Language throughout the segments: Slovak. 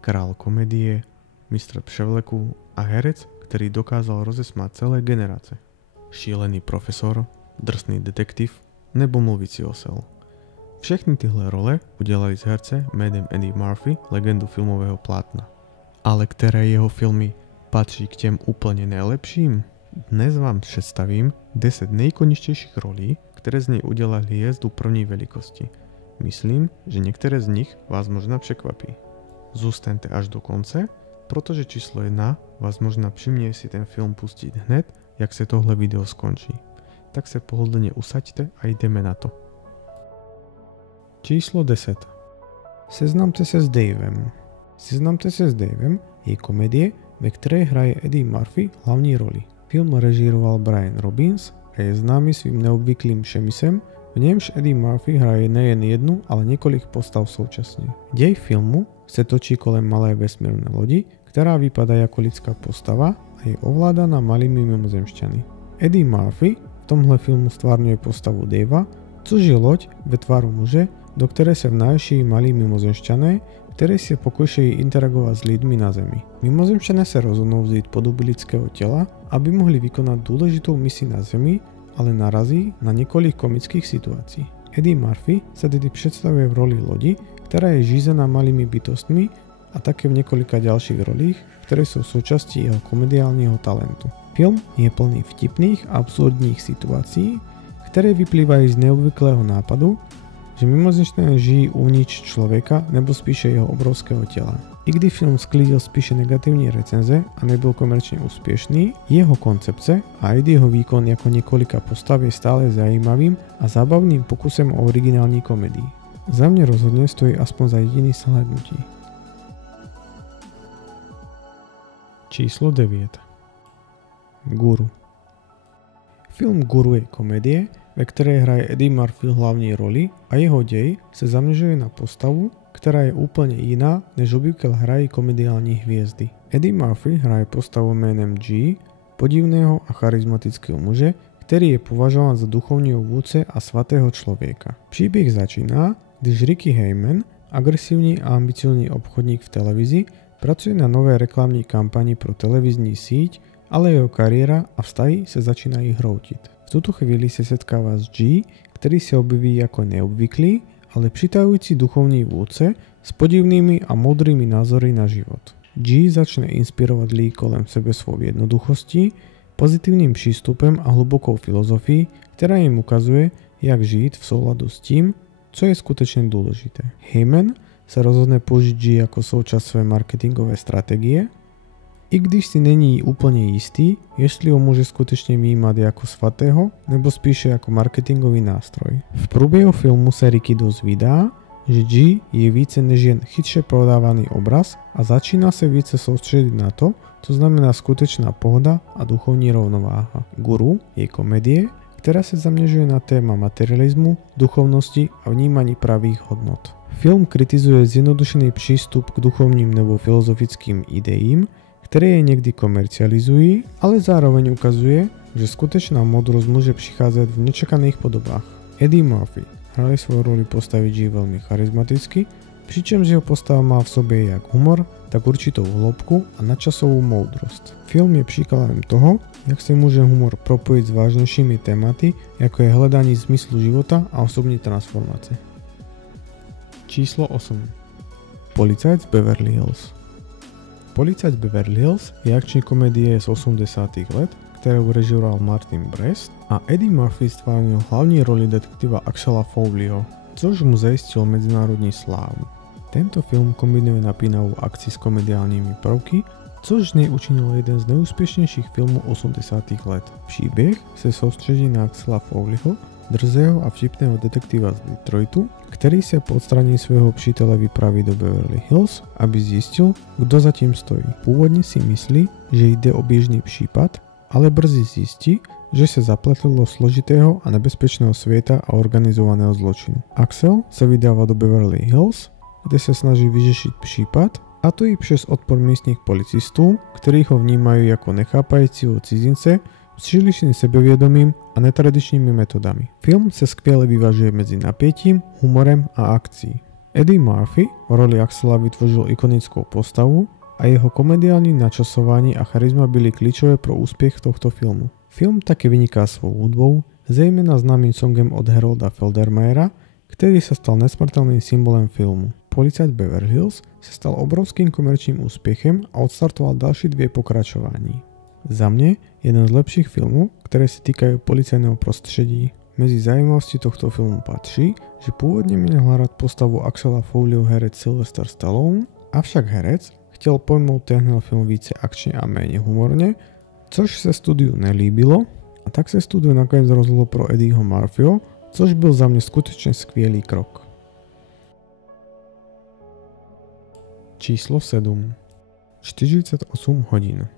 král komédie, mistr převleku a herec, ktorý dokázal rozesmať celé generácie. Šílený profesor, drsný detektív nebo mluvící osel. Všechny tyhle role udělali z herce jménem Eddie Murphy legendu filmového plátna. Ale které jeho filmy patří k těm úplně nejlepším? Dnes vám představím 10 nejikoničtějších rolí, které z něj udělali hvězdu první velikosti. Myslím, že některé z nich vás možná překvapí. Zůstaňte až do konce, protože číslo 1 vás možná přiměje si ten film pustit hned, jak se tohle video skončí. Tak se pohodlně usaďte a jdeme na to. Číslo 10. Seznamte se s Davem. Seznamte se s Davem je komédie, ve které hraje Eddie Murphy hlavní roli. Film režíroval Brian Robbins a je známy svým neobvyklým šemisem, v němž Eddie Murphy hraje nejen jednu, ale několik postav současně. Děj filmu se točí kolem malé vesmírné lodi, která vypadá jako lidská postava a je ovládaná malými mimozemšťany. Eddie Murphy v tomhle filmu stvárňuje postavu Davea, což je loď ve tvaru muže, do které se vnáší malí mimozemšťané, které se pokoušejí interagovat s lidmi na Zemi. Mimozemšťané se rozhodnou vzít podobu lidského těla, aby mohli vykonat důležitou misi na Zemi, ale narazí na několik komických situací. Eddie Murphy se tedy představuje v roli lodi, která je řízená malými bytostmi a také v několika dalších rolích, které jsou součástí jeho komediálního talentu. Film je plný vtipných a absurdních situací, které vyplývají z neobvyklého nápadu, že mimozemšťané žijí uvnitř člověka nebo spíše jeho obrovského těla. I když film sklidil spíše negativní recenze a nebyl komerčně úspěšný, jeho koncepce a Eddieho výkon jako několika postav je stále zajímavým a zábavným pokusem o originální komedii. Za mě rozhodně stojí aspoň za jediný zhlédnutí. Číslo 9. Guru. Film Guru je komedie, ve které hraje Eddie Murphy hlavní roli a jeho děj se zaměřuje na postavu, která je úplně jiná, než obvykle hrají komediální hvězdy. Eddie Murphy hraje postavu jménem G, podivného a charismatického muže, který je považován za duchovního vůdce a svatého člověka. Příběh začíná, když Ricky Heyman, agresivní a ambiciózní obchodník v televizi, pracuje na nové reklamní kampani pro televizní síť, ale jeho kariéra a vztahy se začínají hroutit. V tuto chvíli se setkává s G, který se objeví jako neobvyklý, ale přitahující duchovní vůdce s podivnými a moudrými názory na život. G začne inspirovat lidi kolem sebe svou jednoduchostí, pozitivním přístupem a hlubokou filozofií, která jim ukazuje, jak žít v souladu s tím, co je skutečně důležité. Heyman se rozhodne použít G jako součást své marketingové strategie, i když si není úplně jistý, jestli ho může skutečně vnímat jako svatého, nebo spíše jako marketingový nástroj. V průběhu filmu se Ricky dozvídá, že G je více než jen chytře prodávaný obraz a začíná se více soustředit na to, co znamená skutečná pohoda a duchovní rovnováha. Guru je komedie, která se zaměřuje na téma materialismu, duchovnosti a vnímání pravých hodnot. Film kritizuje zjednodušený přístup k duchovním nebo filozofickým ideím, které je někdy komercializují, ale zároveň ukazuje, že skutečná moudrost může přicházet v nečekaných podobách. Eddie Murphy hraje svou roli postavy G velmi charismaticky, přičemž jeho postava má v sobě jak humor, tak určitou hloubku a nadčasovou moudrost. Film je příkladem toho, jak se může humor propojit s vážnějšími tématy, jako je hledání smyslu života a osobní transformace. Číslo 8. Policajt z Beverly Hills. Policajt z Beverly Hills je akční komedie z 80. let, kterou režíroval Martin Brest a Eddie Murphy stvárnil hlavní roli detektiva Axela Foleyho, což mu zajistil mezinárodní slávu. Tento film kombinuje napínavou akci s komediálními prvky, což z něj učinil jeden z nejúspěšnějších filmů 80. let. Příběh se soustředí na Axela Foleyho, drzého a vtipného detektiva z Detroitu, který se po odstranění svého přítele vypraví do Beverly Hills, aby zjistil, kdo za tím stojí. Původně si myslí, že jde o běžný případ, ale brzy zjistí, že se zapletl do složitého a nebezpečného světa a organizovaného zločinu. Axel se vydává do Beverly Hills, kde se snaží vyřešit případ, a to i přes odpor místních policistů, kteří ho vnímají jako nechápajícího cizince s přílišným sebevědomím a netradičními metodami. Film se skvěle vyvažuje mezi napětím, humorem a akcí. Eddie Murphy v roli Axela vytvoril ikonickú postavu a jeho komediálne načasovanie a charizma byli kľúčové pro úspech tohto filmu. Film také vyniká svojou hudbou, zejména známym songom od Harolda Faltermeyera, ktorý sa stal nesmrteľným symbolom filmu. Policajt Beverly Hills sa stal obrovským komerčným úspechem a odstartoval ďalšie 2 pokračovaní. Za mne jeden z lepších filmov, ktoré sa týkajú policajného prostredí. Medzi zaujímavosti tohto filmu patrí, že pôvodne miel hrať postavu Axela Foleyho herec Sylvester Stallone, avšak herec chcel pojmouť tenhle film více akčne a menej humorne, což sa studiu nelíbilo a tak sa studio nakoniec rozhodlo pro Eddieho Murphyho, což byl za mňa skutečne skvělý krok. Číslo 7. 48 hodín.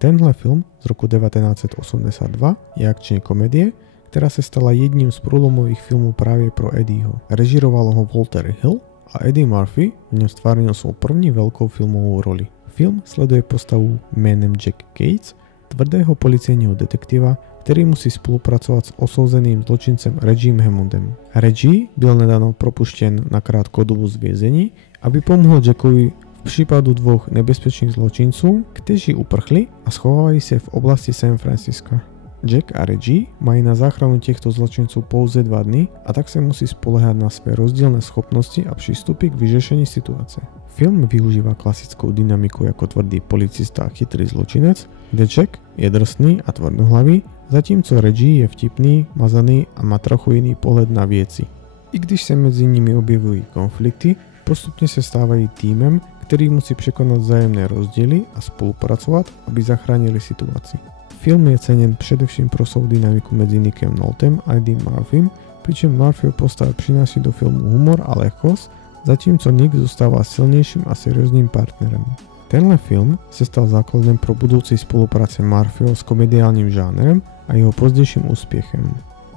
Tenhle film z roku 1982 je akčnej komedie, ktorá sa stala jedním z prúlomových filmov práve pro Eddieho. Režiroval ho Walter Hill a Eddie Murphy v ňom stvárnil svoj první veľkou filmovú roli. Film sleduje postavu menom Jack Gates, tvrdého policajného detektíva, ktorý musí spolupracovať s osouzeným zločincem Reggiem Hammondem. Reggie byl nedávno propušten na krátkou dobu z vězení, aby pomohol Jackovi v prípadu 2 nebezpečných zločincov, kteří uprchli a schovávajú sa v oblasti San Francisca. Jack a Reggie majú na záchranu týchto zločincov pouze 2 dny a tak sa musí spoliehať na svoje rozdielne schopnosti a prístupy k vyriešení situácie. Film využíva klasickú dynamiku ako tvrdý policista a chytrý zločinec, kde Jack je drsný a tvrdohlavý, zatímco Reggie je vtipný, mazaný a má trochu iný pohľad na veci. I když sa medzi nimi objavujú konflikty, postupne sa stávajú tímem, ktorý musí prekonať vzájomné rozdiely a spolupracovať, aby zachránili situáciu. Film je cenen především pro svou dynamiku medzi Nickem Noltem a Eddie Murphym, pričom Murphyho postava prináši do filmu humor a lehkosť, zatímco Nick zostáva silnejším a serióznym partnerom. Tenhle film sa stal základom pro budúci spolupráce Murphyho s komediálnym žánrem a jeho pozdejším úspechem.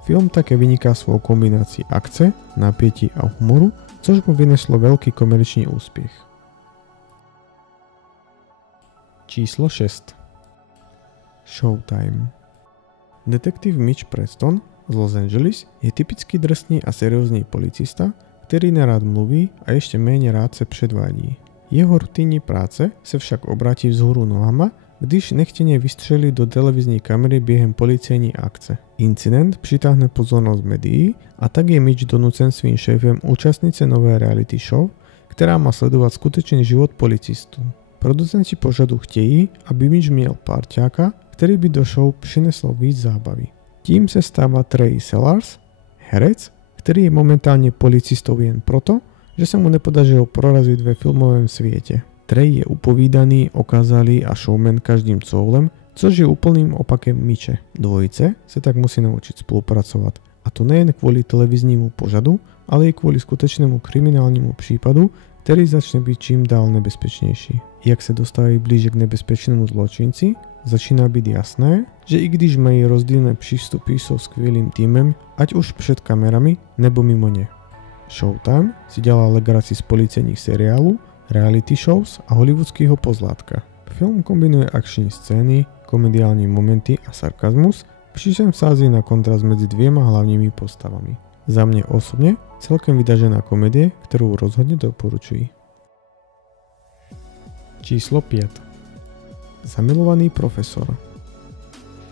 Film také vyniká svojou kombinácií akce, napätí a humoru, což mu vyneslo veľký komerčný úspech. Číslo 6. Showtime. Detektív Mitch Preston z Los Angeles je typicky drsný a seriózny policista, ktorý nerád mluví a ešte menej rád sa predvádí. Jeho rutinní práce sa však obráti vzhôru nohama, když nechtene vystrelí do televíznej kamery biehem policajnej akce. Incident pritáhne pozornosť médií a tak je Mitch donúcen svým šéfom účastniť sa novej reality show, ktorá má sledovať skutočný život policistu. Producenti pořadu chtějí, aby Mitch miel parťáka, ktorý by do show prinesol víc zábavy. Tím sa stáva Trey Sellers, herec, ktorý je momentálne policistou jen proto, že sa mu nepodažilo proraziť ve filmovom svete. Trey je upovídaný, okázalý a showman každým coulem, což je úplným opakem Mitche. Dvojice sa tak musí naučiť spolupracovať. A to nejen kvôli televíznemu pořadu, ale i kvôli skutečnému kriminálnemu prípadu, ktorý začne byť čím dál nebezpečnejší. Jak sa dostávajú blíže k nebezpečnému zločinci, začína byť jasné, že i když majú rozdielne prístupy so skvelým týmem, ať už pred kamerami nebo mimo ne. Showtime si ďala legraci z policajných seriálu, reality shows a hollywoodského pozlátka. Film kombinuje akčné scény, komediálne momenty a sarkazmus, pričom sází na kontrast medzi 2 hlavnými postavami. Za mne osobne celkem vydažená komédie, ktorú rozhodne doporučujem. Číslo 5. Zamilovaný profesor.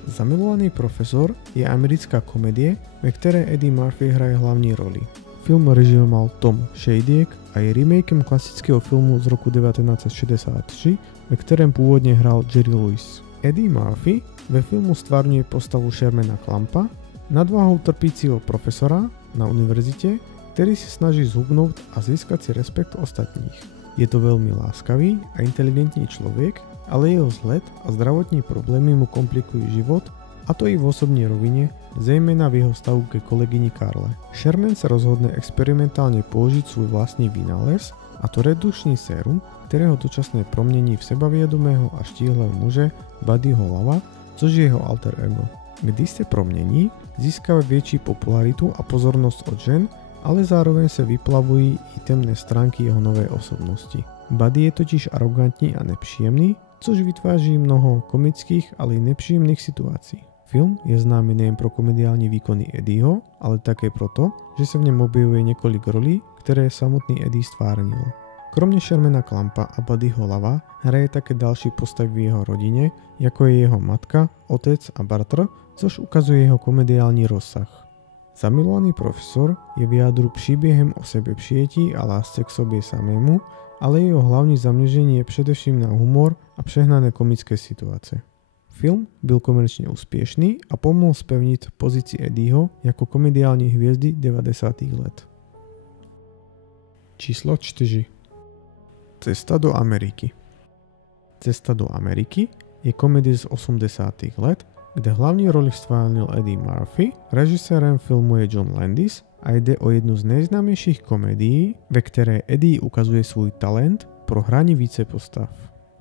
Zamilovaný profesor je americká komédie, ve ktorej Eddie Murphy hraje hlavní roli. Film režimoval Tom Shadyac a je remakem klasického filmu z roku 1963, ve ktorom pôvodne hral Jerry Lewis. Eddie Murphy ve filmu stvárňuje postavu Shermana Klumpa, nadváhou trpíciho profesora na univerzite, ktorý sa snaží zhubnúť a získať si rešpekt ostatných. Je to veľmi láskavý a inteligentný človek, ale jeho vzhled a zdravotní problémy mu komplikujú život, a to i v osobnej rovine, zejména v jeho vztahu ke kolegyni Karle. Sherman sa rozhodne experimentálne použiť svoj vlastný vynález, a to redukčný sérum, ktorého dočasné promiení v sebavedomého a štíhleho muže Buddyho Lava, což je jeho alter ego. Když sa promiení, získava väčší popularitu a pozornosť od žen, ale zároveň sa vyplavujú i temné stránky jeho novej osobnosti. Buddy je totiž arogantný a nepříjemný, což vytváří mnoho komických, ale i nepříjemných situácií. Film je známy nejen pro komediální výkony Eddieho, ale také proto, že se v něm objevuje několik rolí, které samotný Eddie stvárnil. Kromě Shermana Klumpa a Buddyho Lava hraje také další postavy v jeho rodině, jako je jeho matka, otec a bratr, což ukazuje jeho komediální rozsah. Zamilovaný profesor je v jádru příběhem o sebepřijetí a lásce k sobě samému, ale jeho hlavní zaměření je především na humor a přehnané komické situace. Film byl komerčně úspěšný a pomohl spevnit pozici Eddieho jako komediální hvězdy 90. let. Číslo 4. Cesta do Ameriky. Cesta do Ameriky je komedie z 80. let, kde hlavní roli stvárnil Eddie Murphy, režisérem filmu je John Landis a jde o jednu z nejznámějších komedií, ve které Eddie ukazuje svůj talent pro hraní více postav.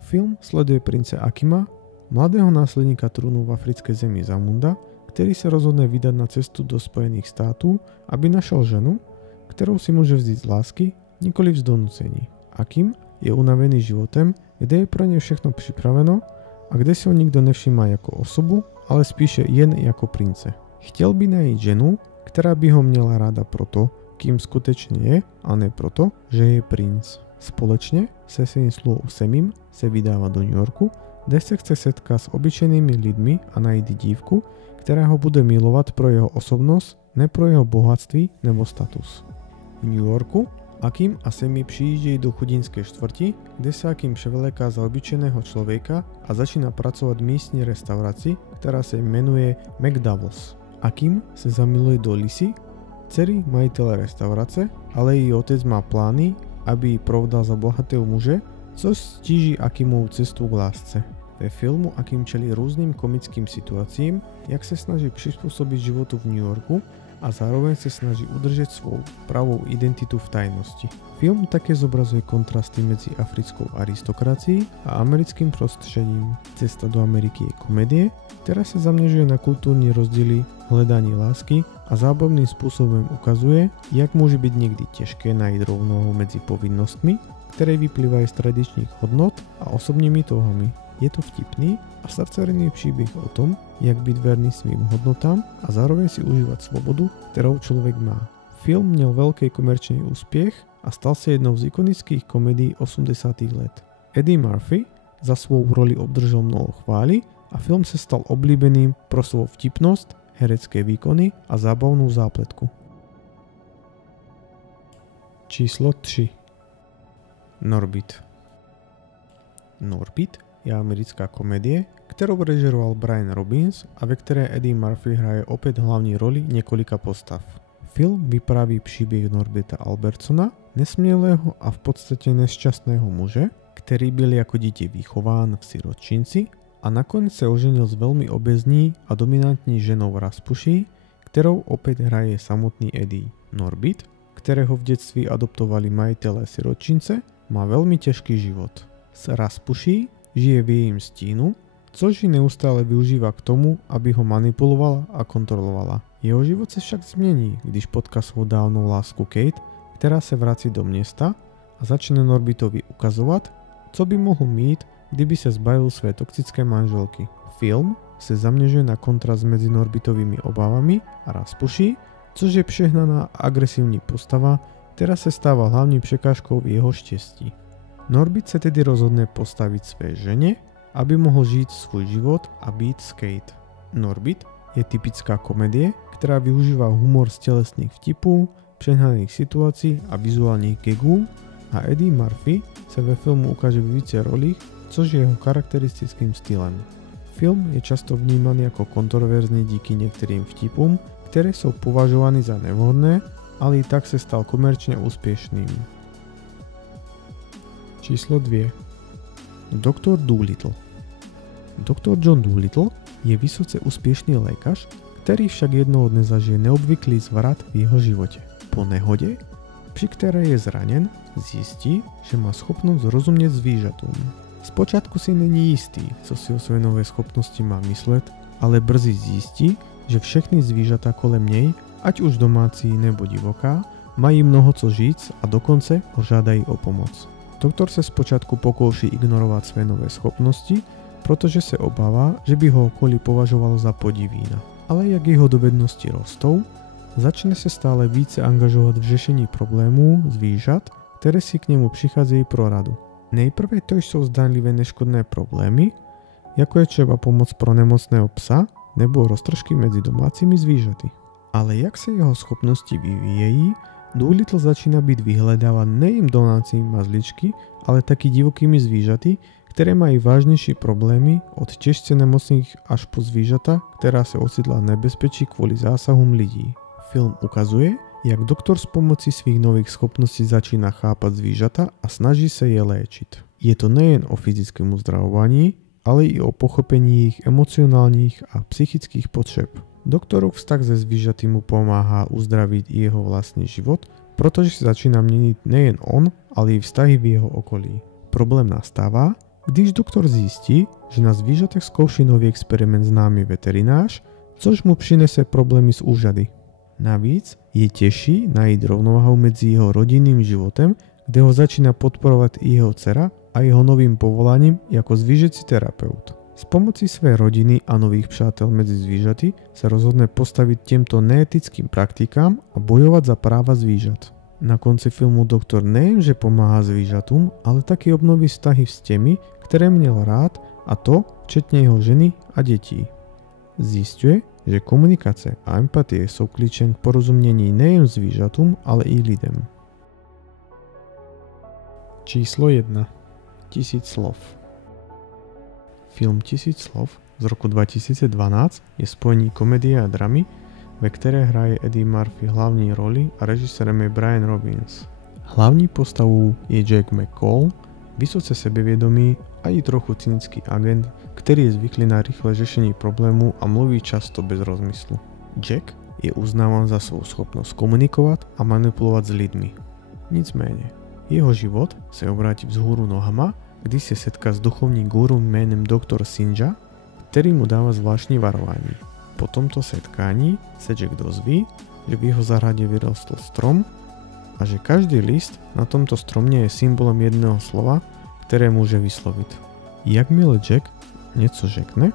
Film sleduje prince Akima, mladého následníka trůnu v africké zemi Zamunda, který se rozhodne vydat na cestu do Spojených států, aby našel ženu, kterou si může vzít z lásky, nikoliv z donucení. Akim je unavený životem, kde je pro ně všechno připraveno a kde si ho nikdo nevšímá jako osobu, ale spíše jen jako prince. Chtěl by najít ženu, která by ho měla ráda proto, kým skutečně je, a ne proto, že je princ. Společně se svým sluhou Semim se vydává do New Yorku, kde se chce setkat s obyčejnými lidmi a najít dívku, která ho bude milovat pro jeho osobnost, ne pro jeho bohatství nebo status. V New Yorku Akim a Semi přijíždějí do chudinské čtvrti, kde se Akim převléká za obyčejného člověka a začíná pracovat v místní restauraci, která se jmenuje McDoubles. Akim se zamiluje do Lisy, dcery majitele restaurace, ale její otec má plány, aby ji provdal za bohatého muže, což stíží Akimovu cestu k lásce. Ve filmu Akim čelí různým komickým situacím, jak se snaží přizpůsobit životu v New Yorku a zároveň se snaží udržet svou pravou identitu v tajnosti. Film také zobrazuje kontrasty mezi africkou aristokracií a americkým prostředím. Cesta do Ameriky je komedie, která se zaměřuje na kulturní rozdíly, hledání lásky a zábavným způsobem ukazuje, jak může být někdy těžké najít rovnováhu mezi povinnostmi, které vyplývají z tradičních hodnot, a osobními touhami. Je to vtipný a srdcerivný příběh o tom, jak být verný svým hodnotám a zároveň si užívat svobodu, kterou člověk má. Film měl velký komerční úspěch a stal se jednou z ikonických komedií 80. let. Eddie Murphy za svou roli obdržel mnoho chvály a film se stal oblíbeným pro svou vtipnost, herecké výkony a zábavnou zápletku. Číslo 3. Norbit. Norbit je americká komedie, kterou režíroval Brian Robbins a ve které Eddie Murphy hraje opět hlavní roli několika postav. Film vypráví příběh Norbita Albertsona, nesmělého a v podstatě nešťastného muže, který byl jako dítě vychován v sirotčinci a nakonec se oženil s velmi obézní a dominantní ženou Raspuší, kterou opět hraje samotný Eddie. Norbit, kterého v dětství adoptovali majitelé sirotčince, má velmi těžký život. S Raspuší žije v jejím stínu, což ji neustále využívá k tomu, aby ho manipulovala a kontrolovala. Jeho život se však změní, když potká svou dávnou lásku Kate, která se vrací do města a začne Norbitovi ukazovat, co by mohl mít, kdyby se zbavil své toxické manželky. Film se zaměřuje na kontrast mezi Norbitovými obavami a Raspuší, což je přehnaná agresivní postava, která se stává hlavní překážkou jeho štěstí. Norbit se tedy rozhodne postavit své ženě, aby mohl žít svůj život a být s Kate. Norbit je typická komedie, která využívá humor z tělesných vtipů, přehnaných situací a vizuálních gagů, a Eddie Murphy se ve filmu ukáže v více rolích, což je jeho charakteristickým stylem. Film je často vnímaný jako kontroverzní díky některým vtipům, které jsou považovány za nevhodné, ale i tak se stal komerčně úspěšným. Číslo 2. Doktor Dolittle. Doktor John Dolittle je vysoce úspěšný lékař, který však jednoho dne zažije neobvyklý zvrat v jeho životě. Po nehodě, při které je zraněn, zjistí, že má schopnost rozumět zvířatům. Zpočátku si není jistý, co si o své nové schopnosti má myslet, ale brzy zjistí, že všechny zvířata kolem něj, ať už domácí nebo divoká, mají mnoho co říct a dokonce ho žádají o pomoc. Doktor se zpočátku pokouší ignorovat své nové schopnosti, protože se obává, že by ho okolí považovalo za podivína. Ale jak jeho dovednosti rostou, začne se stále více angažovat v řešení problémů zvířat, které si k němu přicházejí pro radu. Nejprve to jsou zdánlivě neškodné problémy, jako je třeba pomoc pro nemocného psa nebo roztržky mezi domácími zvířaty. Ale jak se jeho schopnosti vyvíjejí, Doolittle začíná být vyhledávan nejen domácími mazličky, ale taky divokými zvířaty, které mají vážnější problémy od těžce nemocných až po zvířata, která se ocitla v nebezpečí kvůli zásahům lidí. Film ukazuje, jak doktor s pomocí svých nových schopností začíná chápat zvířata a snaží se je léčit. Je to nejen o fyzickém uzdravování, ale i o pochopení jejich emocionálních a psychických potřeb. Doktorův vztah se zvířaty mu pomáhá uzdravit i jeho vlastní život, protože se začíná měnit nejen on, ale i vztahy v jeho okolí. Problém nastává, když doktor zjistí, že na zvířatech zkouší nový experiment známý veterinář, což mu přinese problémy s úřady. Navíc je těžší najít rovnováhu mezi jeho rodinným životem, kde ho začíná podporovat i jeho dcera, a jeho novým povoláním jako zvířecí terapeut. S pomocí své rodiny a nových přátel mezi zvířaty se rozhodne postavit těmto neetickým praktikám a bojovat za práva zvířat. Na konci filmu doktor nejenže pomáhá zvířatům, ale taky obnoví vztahy s těmi, které měl rád, a to včetně jeho ženy a dětí. Zjišťuje, že komunikace a empatie jsou klíčem k porozumění nejen zvířatům, ale i lidem. Číslo 1. 1000 slov. Film 1000 slov z roku 2012 je spojení komedie a dramy, ve které hraje Eddie Murphy hlavní roli a režisérem je Brian Robbins. Hlavní postavou je Jack McCall, vysoce sebevědomý a i trochu cynický agent, který je zvyklý na rychlé řešení problémů a mluví často bez rozmyslu. Jack je uznáván za svou schopnost komunikovat a manipulovat s lidmi. Nicméně, jeho život se obrátí vzhůru nohama, když se setká s duchovní guru jménem Dr. Sinja, který mu dává zvláštní varování. Po tomto setkání se Jack dozví, že v jeho zahradě vyrostl strom a že každý list na tomto stromě je symbolem jedného slova, které může vyslovit. Jakmile Jack něco řekne,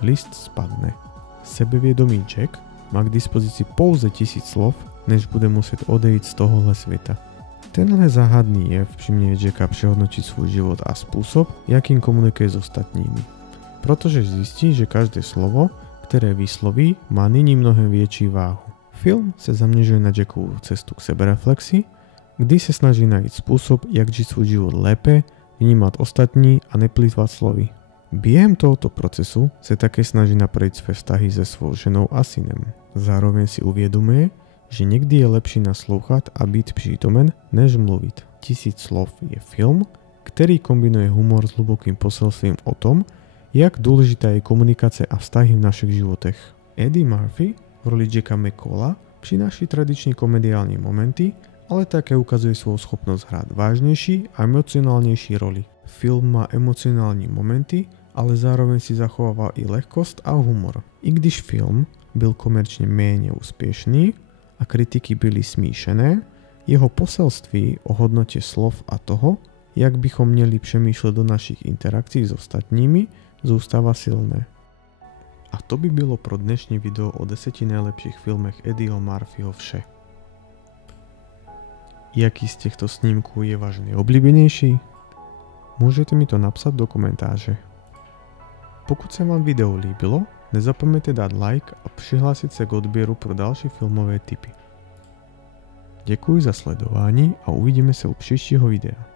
list spadne. Sebevědomý Jack má k dispozici pouze 1000 slov, než bude muset odejít z tohohle světa. Tenhle záhadný jev přiměje Jacka přehodnotit svůj život a způsob, jakým komunikuje s ostatními. Protože zjistí, že každé slovo, které vysloví, má nyní mnohem větší váhu. Film se zaměřuje na Jackovu cestu k sebereflexi, kdy se snaží najít způsob, jak žít svůj život lépe, vnímat ostatní a neplýtvat slovy. Během tohoto procesu se také snaží napravit své vztahy se svou ženou a synem. Zároveň si uvědomuje, že někdy je lepší naslouchat a být přítomen, než mluvit. 1000 slov je film, který kombinuje humor s hlubokým poselstvím o tom, jak důležitá je komunikace a vztahy v našich životech. Eddie Murphy v roli Jacka McCalla přináší tradiční komediální momenty, ale také ukazuje svou schopnost hrát vážnější a emocionálnější roli. Film má emocionální momenty, ale zároveň si zachovává i lehkost a humor. I když film byl komerčně méně úspěšný a kritiky byly smíšené, jeho poselství o hodnotě slov a toho, jak bychom měli přemýšlet do našich interakcí s ostatními, zůstává silné. A to by bylo pro dnešní video o 10 nejlepších filmech Eddieho Murphyho vše. Jaký z těchto snímků je váš nejoblíbenější? Můžete mi to napsat do komentáře. Pokud se vám video líbilo, nezapomeňte dát like a přihlásit se k odběru pro další filmové tipy. Děkuji za sledování a uvidíme se u příštího videa.